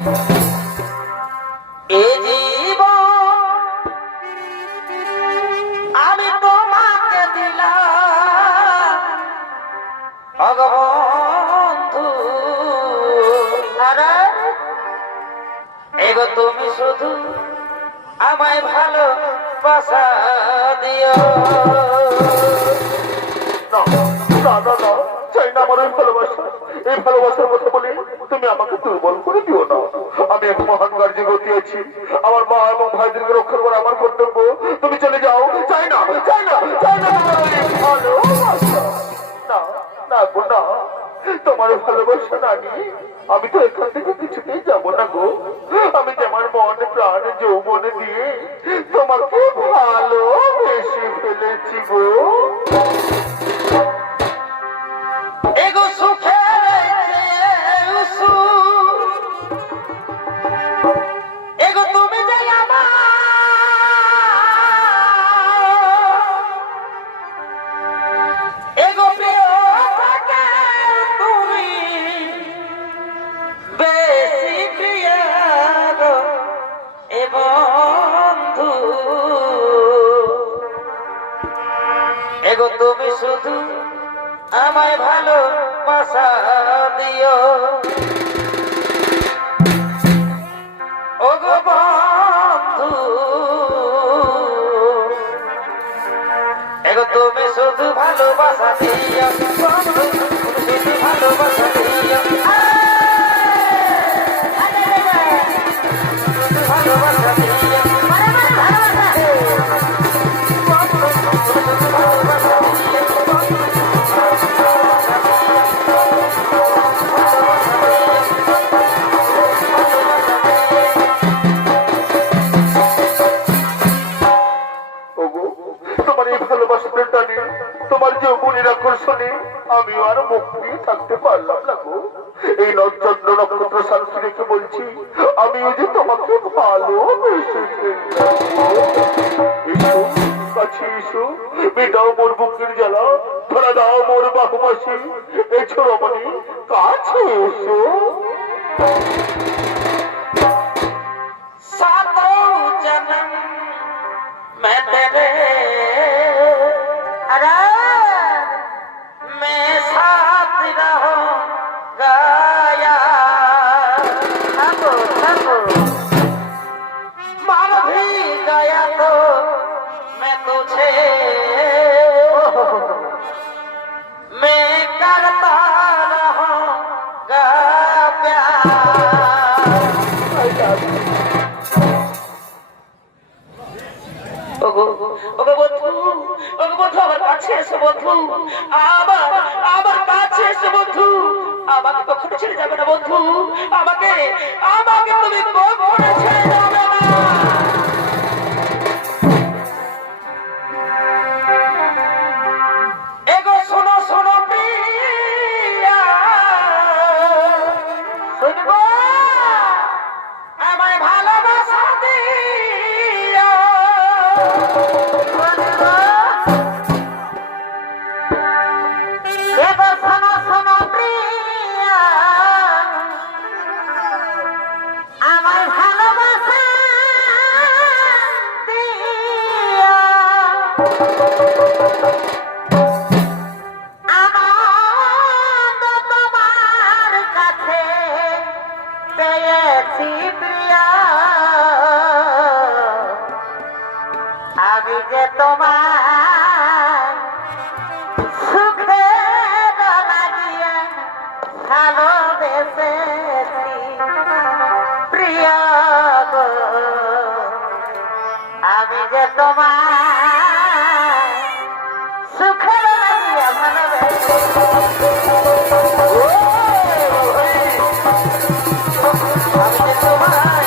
এ জীবন আমি তোমাকে দিলাম ভগবন্ধু, আরে এগো তুমি শুধু আমায় ভালোবাসা দিও। চাই না আমার ওই ভালোবাসা। এই ভালোবাসার কথা বলে তুমি আমাকে দুর্বল করে দিও না। আমি এক মহান কার্যে গতিয়েছি। আমার মা এবং ভাইদেরকে রক্ষা করা আমার কর্তব্য। তুমি চলে যাও। চাই না, চাই না, চাই না তোমার ওই ভালোবাসা। না না গো না, তোমার ভালোবাসা না নিয়ে আমি তো এখান থেকে কিছুতেই যাবো না গো। আমি যে আমার মন প্রাণ যৌবনে দিয়ে তোমাকে ভালোবেসে ফেলেছি গো। এগো সুখের এগো তুমি যে আমার এগো প্রিয় থাকে তুমি বেশি প্রিয় গো এ বন্ধু। এগো তুমি শুধু আমায় ভালোবাসা দিও। ওগো বন্ধু এগো তুমি শুধু ভালোবাসা দিও, বন্ধু তুমি শুধু ভালোবাসা দিও, শুধু ভালোবাসা দিও, তোমার যৌবনের আকর্ষণে আমি আর মুখ দিয়ে থাকতে পারলাম না গো। এই নক্ষত্র নক্ষত্র সাক্ষী রেখে বলছি, আমি যে তোমাকে ভালোবেসে ফেললাম। এসো কাছে এসো, মেটাও মোর বুকের জ্বালা, ধরা দাও মোর বাহুবাসী। এসো রমণী কাছে এসো। सातों जन्म मैं तेरे मैं साथ रहूंगा यार। मर भी गया तो मैं तुझे मैं करता रहूंगा प्यार। ওগো ওগো বন্ধু, ওগো বন্ধু আমার কাছে এসো বন্ধু, আমার কাছে এসো বন্ধু, আমাকে কখনো ছেড়ে যাবে না বন্ধু, আমাকে আমাকে তুমি কখনো ছেড়ে যাবে না। এগো শোনো শোনো প্রিয়া, শুনবো আমায় ভালোবাসা দিও। এগো শোনো শোনো প্রিয়া, আমায় ভালোবাসা দিও। আনন্দ তোমার কাছে পেয়েছি প্রিয়া, আমি যে তোমার সুখের লাগিয়া ভালোবেসেছি প্রিয়া গো, আমি যে তোমার সুখের লাগিয়া ভালোবেসেছি। আমি যে তোমার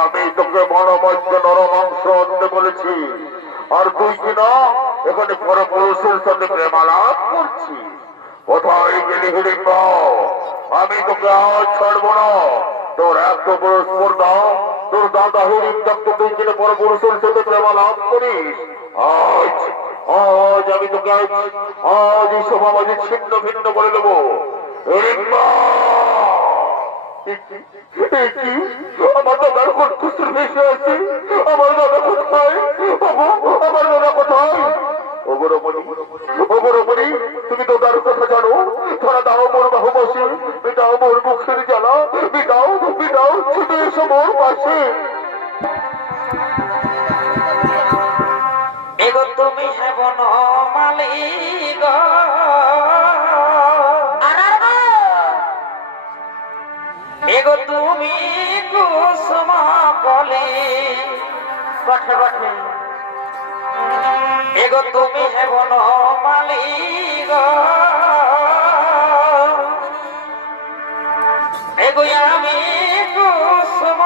আমি তোকে বড় মধ্য নরমাংস দেব করছি। কোথায় গেলি হিড়িম্বা? আমি তোকে আজ ছাড়বো না। তোর এত বড় স্পর্ধা, তোর দাদা হিড়িম্বাকে তুই কিনে বড় পুরুষের সাথে প্রেমা লাভ করিস। আজ আজ আমি তোকে আজ এই সমাজে ছিন্ন ভিন্ন করে দেবো। হিড়িম্বা, আমার দাদার কণ্ঠস্বর ভেসে আছে। আমার দাদা কোথায়? আমার দাদা কোথায়? ওগরমণি, তুমি তো তার কথা জানো। ধরা দাও মোর বাহু বসে, মিটাও মোর মুখের জ্বালা, মিটাও মিটাও ছুটে এসো মোর পাশে। এগো তুমি হেব মালিক, এগো তুমি কুসুম কলি, কঠে কঠে এগো তুমি হেব মালিক, এগো আমি কুসুম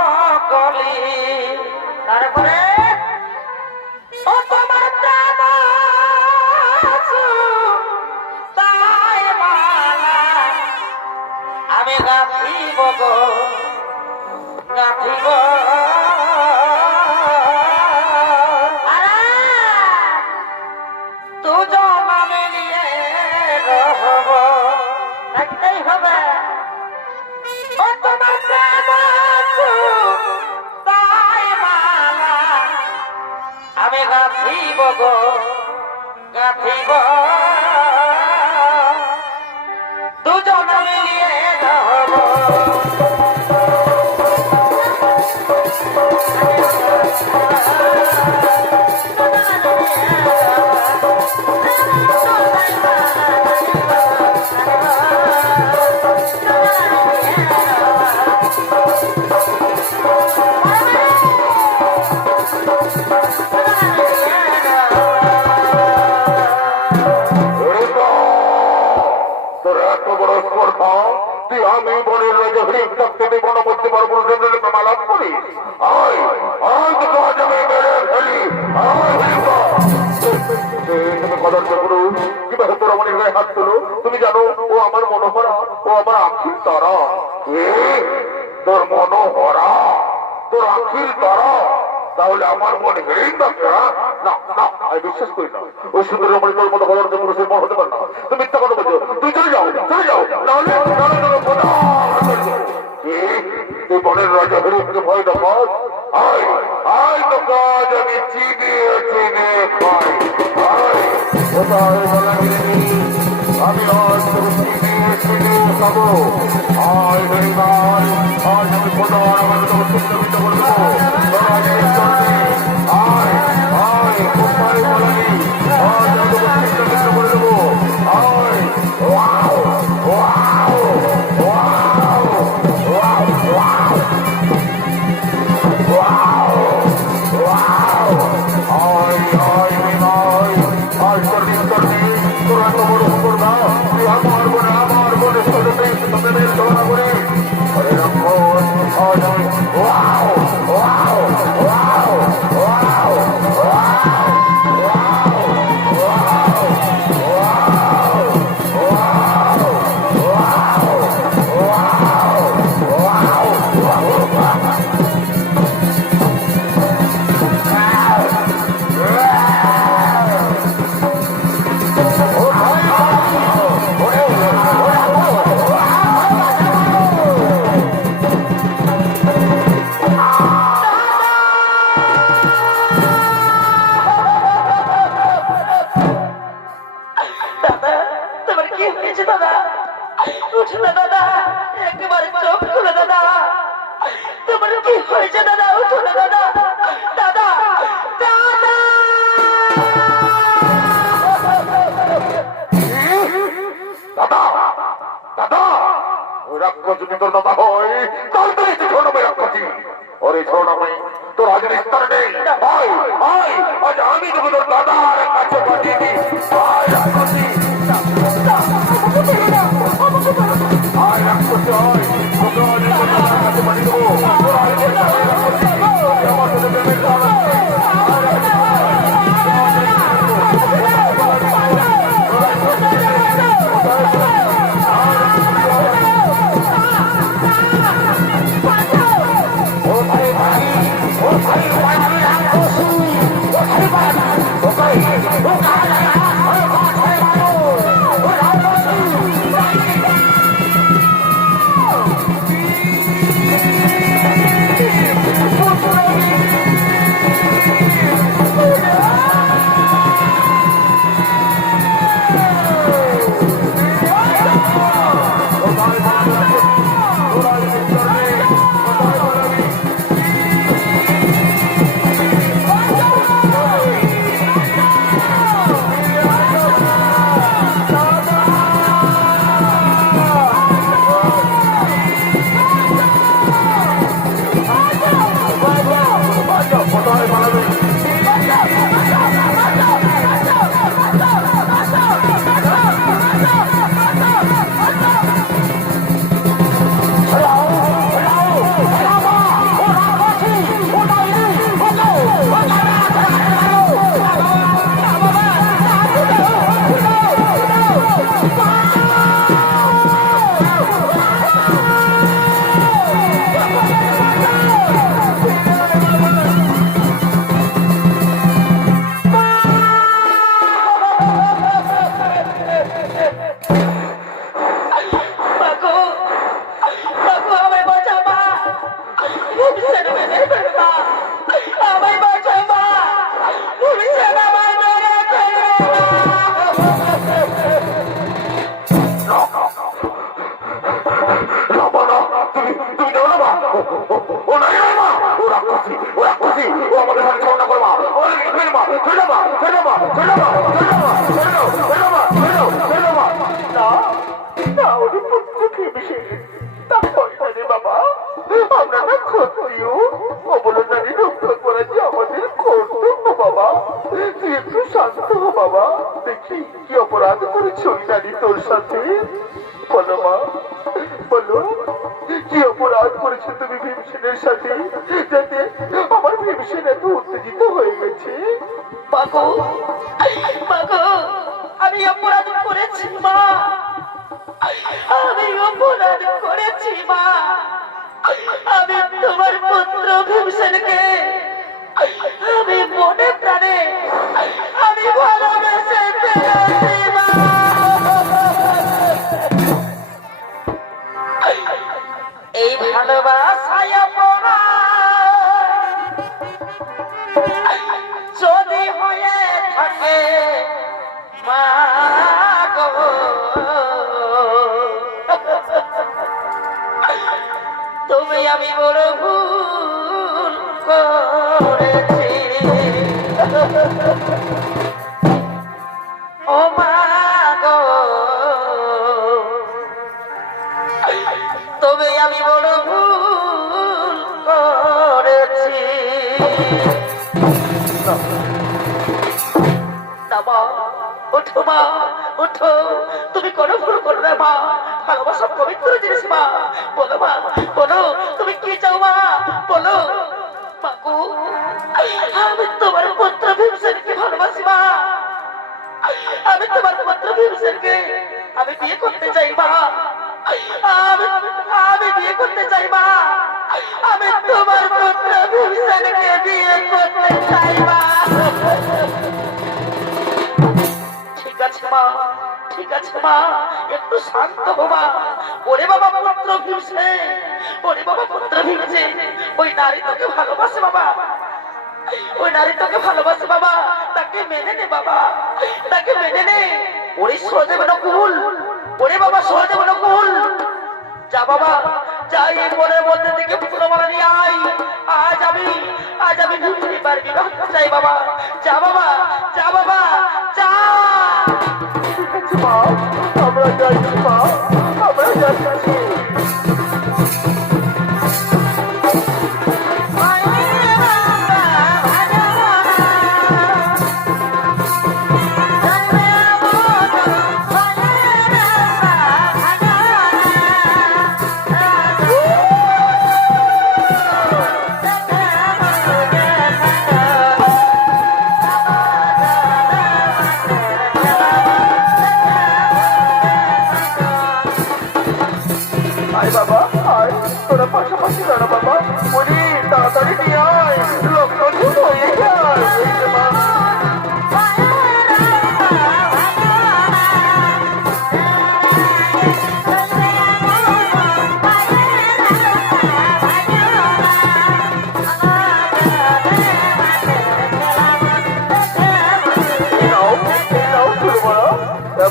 কলি। তারপরে ও তোমার প্রেম তাই মালা আমি গাঁথিব গো, গাঁথিব দুজন মিলিয়ে রহব, একটাই হবে। ও তোমার প্রেম তাই মালা আমি গাঁথিব গো, গাঁথিব দুজন মিলিয়ে রহব। তোর এত বড় স্পর্ধা, তুই আমি বনের রাজা হিড়িম্বাকে তুই বনবর্তী বড় পুরুষের সাথে প্রেমা লাভ করিস। আয় আয় তোকে আজ আমি মেরে ফেলি। আয় হিড়িম্বা, তুমি কদর্য করু কিভাবে তোর মনের গায়ে হাত তোলো। তুমি জানো ও আমার মনোহরা, ও আমার আখির তারা। তোর মনোহরা, তোর আখির তারা, তাহলে আমার মন হিড়িম্বাকে? না না, আমি বিশ্বাস করি না। ওই সুন্দর রমণী তোর মতো কদর্য পুরুষের মন হতে পারে না। তুমি মিথ্যা কথা বলছো। তুই চলে যাও, চলে যাও, নাহলে তুই বনের রাজা হিড়িম্বাকে ভয় দেখাস। আয় আয় তো কাজ আমি চিনে চিনে খাই। আয় কোথায় বলা গেলি, আমি আজ তোর চিনে চিনে খাবো। আয় হিড়িম্বা, আজ আমি কোথায় আমার তোর চিন্তা করবো। আয় আয় কোথায় বলানি, আজ আমি তোর চিন্তা করে দেবো। আয় wow wow wow wow wow wow. আয় আয় বিনয়, আজ তোর নিস্তরণে তোর এত বড় উপর না, তুই আমার বনে তোদের তুলনা করে। হরে রামন, আজ আমি ওয়াও ওয়াও ওয়াও ওয়াও দাদা, তোমার কি হয়েছে দাদা? উঠো না দাদা, একেবারে চোখ খুলে দাদা। তোমার কি হয়েছে দাদা? উঠো না দাদা, দাদা দাদা। দাদা দাদা, ওই রাক্ষস যদি তোর দাদা হয় তাহলে তুই ছোড়নামে রাক্ষসী। ওরে ছোড়নামে তোর আজ নিস্তার নেই। আয় আয়, আজ আমি তোকে তোর দাদার কাছে পাঠিয়ে দিই। আয় রাক্ষসী, আয় রাক্ষসী, আয় তোকে আজ তোর দাদার কাছে পাঠিয়ে দেবো। তোর আজ রাক্ষসী, আমার সাথে প্রেমের কাজ আছে। আয় রাক্ষসী, কি অপরাধ করেছে ওই নারী তোর সাথে? বলো মা, বলো কি অপরাধ করেছে তুমি ভীমসেনের সাথে, যাতে আমার ভীমসেন এত উত্তেজিত হয়ে গেছে? মাগো, মাগো, আমি অপরাধ করেছি মা, আমি অপরাধ করেছি মা। আমি তোমার পুত্র ভীমসেনকে আমি মনে প্রাণে আমি ভালোবেসে ফেলেছি মা। এই ভালোবাসায় পড়া যদি হয়ে থাকে মা গো, তুমি আমি বড় ভুল করেছি ও মা গো, তবে আমি বড় ভুল করেছি। মা ওঠো, মা ওঠো, তুমি কোনো ভুল করো না মা, ভালোবাসা পবিত্র জিনিস মা। বলো মা, বলো তুমি কি চাও মা, বলো। মাগো, আমি তোমার পুত্র ভীমসেনকে ভালোবাসি মা, আমি তোমার পুত্র ভীমসেনকে আমি বিয়ে করতে চাই মা, আমি বিয়ে করতে চাই মা, আমি তোমার পুত্র ভীমসেনকে বিয়ে করতে চাই মা। ঠিক আছে মা, ঠিক আছে মা, একটু শান্ত হো মা। ওরে বাবা পুত্র ভীমসেন, ওরে বাবা পুত্র ভীমসেন, ওই নারী তোকে ভালোবাসে বাবা, ওই নারী তোকে ভালোবাসে বাবা, তাকে মেনে নে বাবা, তাকে মেনে নে। ওরে সহজে নকুল, ওরে বাবা সহজে নকুল, যা বাবা যা, এই মনের মধ্যে থেকে পুরোমালা নিয়ে আয়। আজ আমি ভীমসেন পারবি না চাই বাবা, যা বাবা, যা বাবা, যা। ঠিক আছে মা, আমরা যাচ্ছি মা, আমরা যাচ্ছি। আয় বাবা, আয় তোরা পাশাপাশি দাঁড়া বাবা, ওরে তাড়াতাড়ি নিয়ে আয়, লোকটা খুব হয়ে যায়।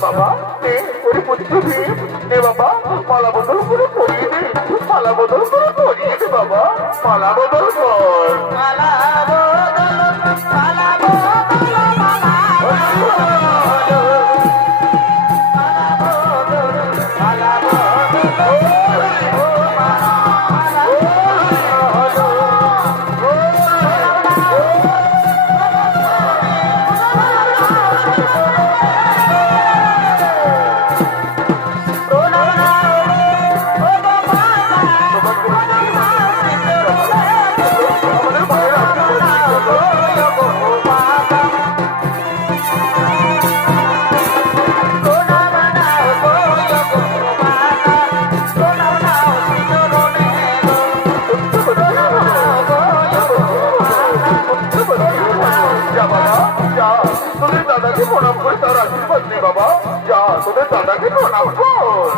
বাবা নে, ওরে পুত্র ভীম, নে বাবা মালা বদল করে পরিয়ে দে, মালা বদল করে পরিয়ে দে বাবা, মালা বদল কর। মালা বদল, মালা বদল, মালা বদল, মালা বদল, মালা তোদের দাদাকে প্রণাম করে তার আশীর্বাদ নে বাবা, যা তোদের দাদাকে প্রণাম কর।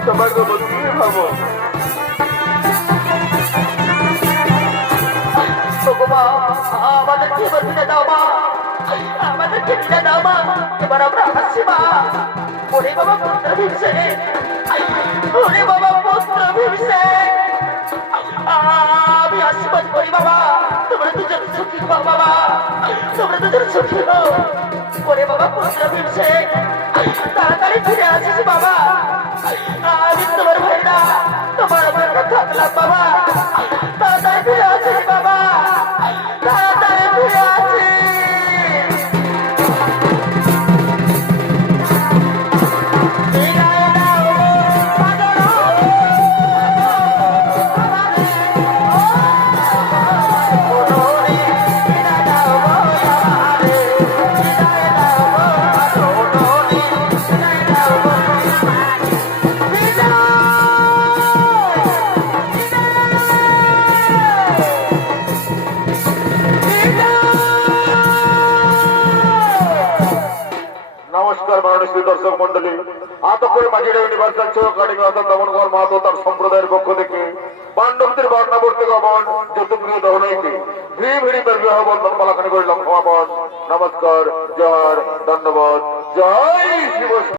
সবার ভাবো আমাদেরকে এবার ফিরে দাও মা, আমাদেরকে ফিরে দাও মা, এবার আমরা হাসি মা। ওরে বাবা পুত্র ভীমসেন, ওরে বাবা পুত্র ভীমসেন, আমি আসি আশীর্বাদ করি বাবা, তোমরা দুজন সুখী হও বাবা, তোমরা দুজন সুখী হও। ওরে বাবা পুত্র ভীমসে, তাড়াতাড়ি ফিরে আসিস বাবা, আমি তোমার ভাই না, তোমার ভাইটা থাকলাম বাবা, তাড়াতাড়ি ফিরে আসিস বাবা, তাড়াতাড়ি ফিরে আসিস। নমস্কার মাননীয় দর্শক মন্ডলী, আতকের মাঝিরা ইউনিভার্সাল সহকারী দমনগর মাহাতো তার সম্প্রদায়ের পক্ষ থেকে পাণ্ডবদের বর্ণাবর্তী গমন যতুগৃহ দহন হইতে ভিড়ি ভিড়ি বিবাহ বন্ধন পালাখানি করিলাম ক্ষমাপন। নমস্কার, জয়, ধন্যবাদ, জয় শিব।